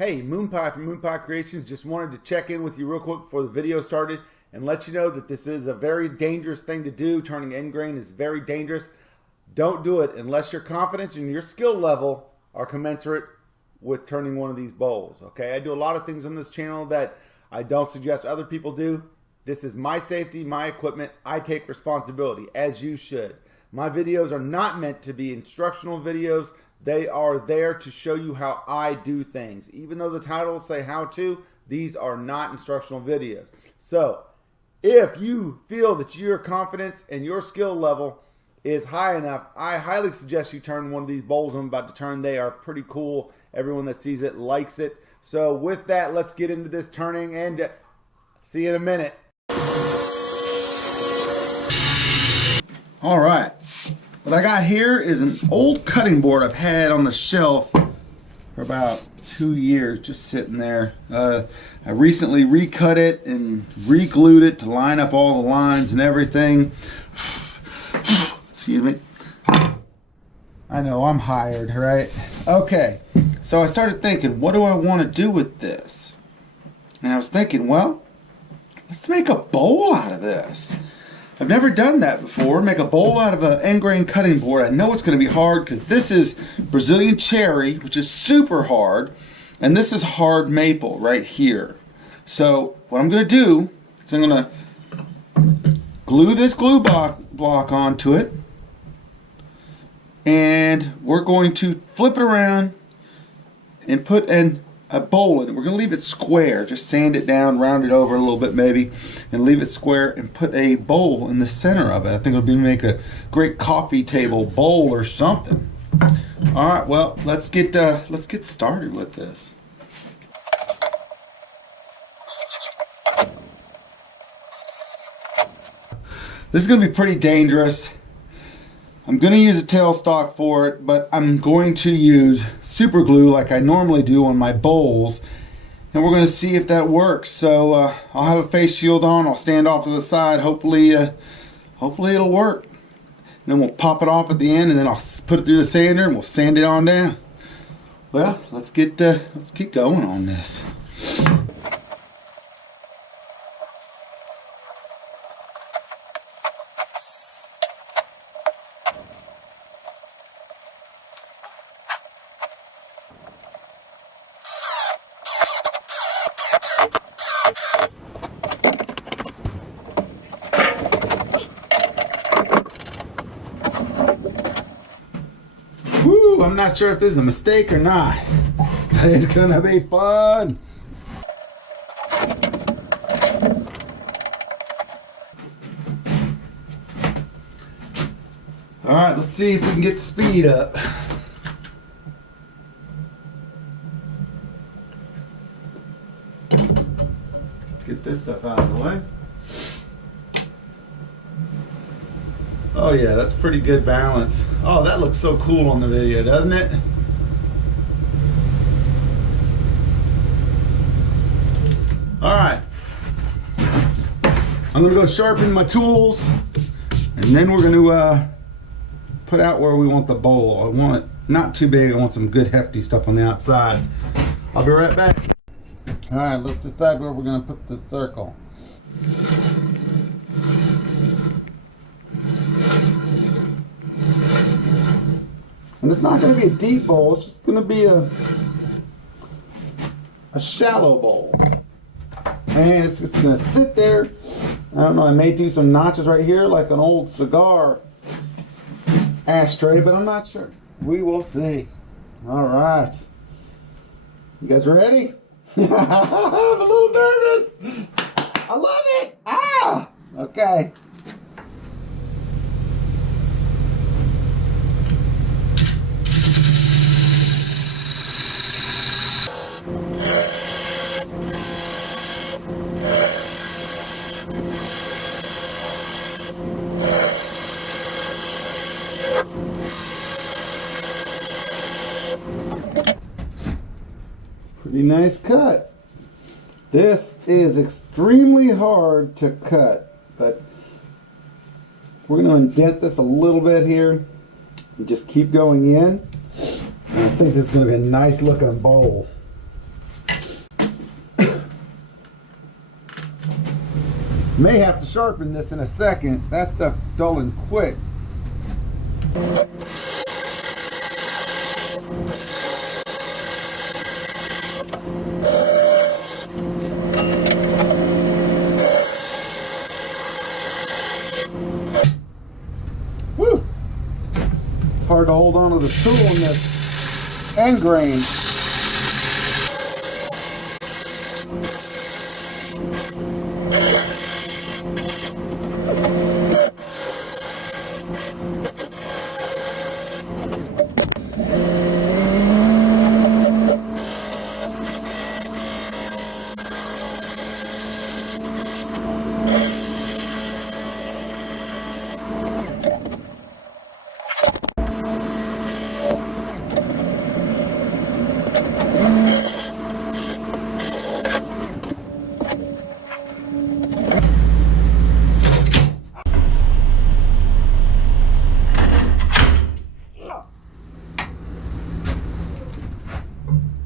Hey, Moonpie from Moonpie Creations. Just wanted to check in with you real quick before the video started and let you know that this is a very dangerous thing to do. Turning end grain is very dangerous. Don't do it unless your confidence and your skill level are commensurate with turning one of these bowls. Okay, I do a lot of things on this channel that I don't suggest other people do. This is my safety, my equipment. I take responsibility, as you should. My videos are not meant to be instructional videos. They are there to show you how I do things. Even though the titles say how to, these are not instructional videos. So, if you feel that your confidence and your skill level is high enough, I highly suggest you turn one of these bowls I'm about to turn. They are pretty cool. Everyone that sees it likes it. So with that, let's get into this turning and see you in a minute. All right. What I got here is an old cutting board I've had on the shelf for about 2 years, just sitting there. I recently recut it and re-glued it to line up all the lines and everything. Excuse me. I know, I'm hired, right? Okay, so I started thinking, what do I want to do with this? And I was thinking, well, let's make a bowl out of this. I've never done that before, make a bowl out of an end grain cutting board. I know it's going to be hard because this is Brazilian cherry, which is super hard, and this is hard maple right here. So what I'm going to do is I'm going to glue this glue block onto it, and we're going to flip it around and put in a bowl in it. We're going to leave it square, just sand it down, round it over a little bit maybe, and leave it square and put a bowl in the center of it. I think it'll make a great coffee table bowl or something. All right, well, let's get started with this. This is going to be pretty dangerous. I'm going to use a tailstock for it, but I'm going to use super glue like I normally do on my bowls, and we're going to see if that works. So I'll have a face shield on. I'll stand off to the side. Hopefully it'll work. And then we'll pop it off at the end, and then I'll put it through the sander and we'll sand it on down. Well, let's get going on this. Woo, I'm not sure if this is a mistake or not, but it's gonna be fun. All right, let's see if we can get the speed up. Get this stuff out of the way. Oh yeah, that's pretty good balance. Oh, that looks so cool on the video, doesn't it? All right. I'm gonna go sharpen my tools, and then we're gonna put out where we want the bowl. I want it not too big. I want some good hefty stuff on the outside. I'll be right back. All right, let's decide where we're gonna put the circle. And it's not going to be a deep bowl, it's just going to be a shallow bowl. And it's just going to sit there. I don't know, I may do some notches right here like an old cigar ashtray, but I'm not sure. We will see. All right. You guys ready? I'm a little nervous. I love it. Ah! Okay. Pretty nice cut. This is extremely hard to cut, but we're going to indent this a little bit here and just keep going in. And I think this is going to be a nice looking bowl. May have to sharpen this in a second. That stuff dulling quick. Woo! It's hard to hold on to the tool in this end grain.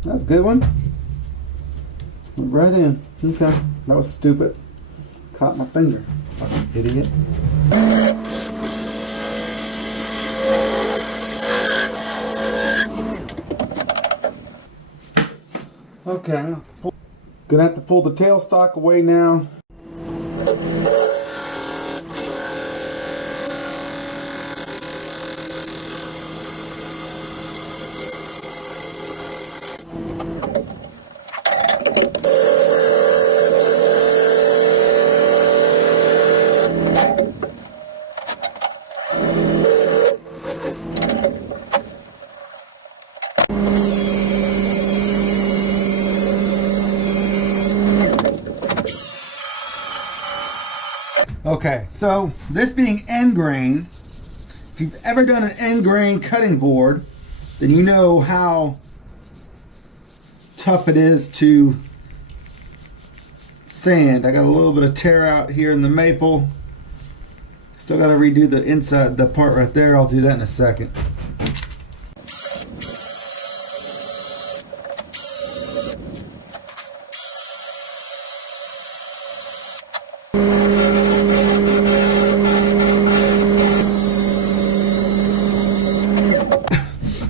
That's a good one. Went right in. Okay. That was stupid. Caught my finger. Fucking idiot. Okay, I'm gonna have to pull the tailstock away now. Okay, so this being end grain, if you've ever done an end grain cutting board, then you know how tough it is to sand. I got a little bit of tear out here in the maple. Still got to redo the inside, the part right there. I'll do that in a second.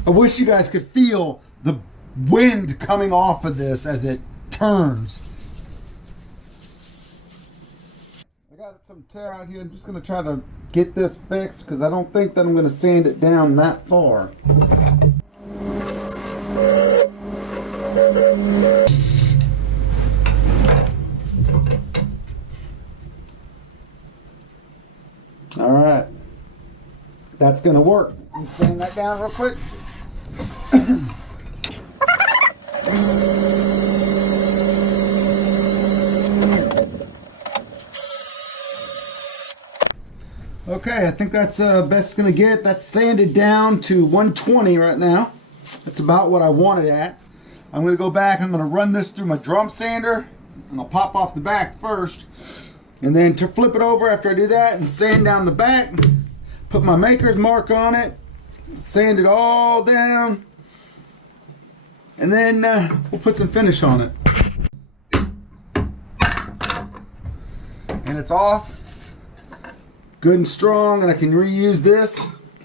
I wish you guys could feel the wind coming off of this as it turns. I got some tear out here. I'm just going to try to get this fixed because I don't think that I'm going to sand it down that far. All right. That's going to work. Let me sand that down real quick. Okay, I think that's best it's gonna get. That's sanded down to 120 right now. That's about what I wanted at. I'm gonna go back, I'm gonna run this through my drum sander. I'm gonna pop off the back first, and then to flip it over after I do that and sand down the back, put my maker's mark on it, sand it all down, and then we'll put some finish on it. And it's off. Good and strong, and I can reuse this.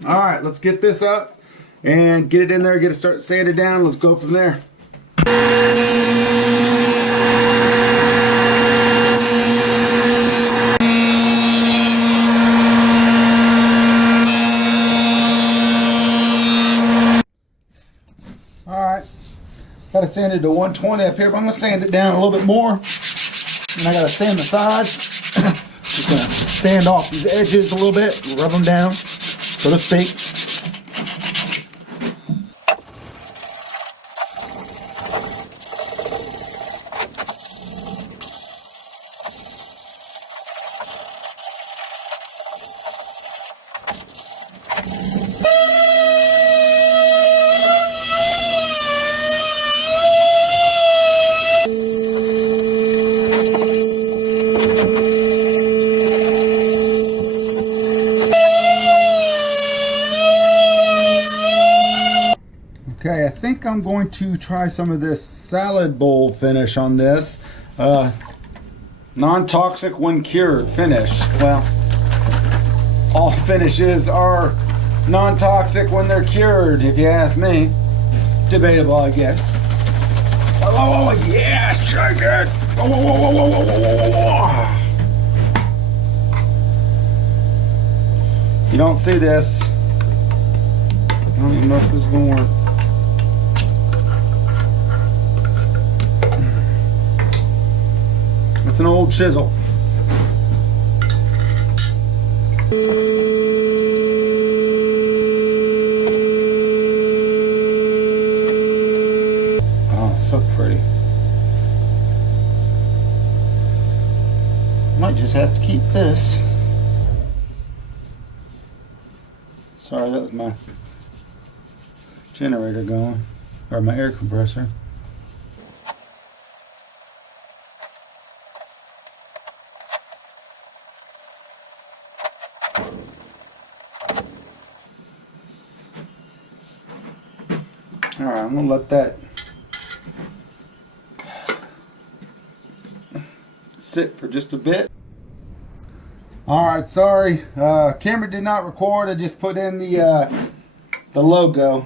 All right, let's get this up and get it in there, get it start sanded down. Let's go from there. All right, got it sanded to 120 up here, but I'm gonna sand it down a little bit more. And I gotta sand the sides. Just gonna sand off these edges a little bit, rub them down, so to speak. Okay, I think I'm going to try some of this salad bowl finish on this. Non-toxic when cured. Finish. Well, all finishes are non-toxic when they're cured, if you ask me. Debatable, I guess. Oh, yeah, shake it. You don't see this. I don't even know if this is going to work. It's an old chisel. Oh, so pretty. Might just have to keep this. Sorry, that was my generator going, or my air compressor. Alright, I'm going to let that sit for just a bit. Alright, sorry. Camera did not record. I just put in the logo.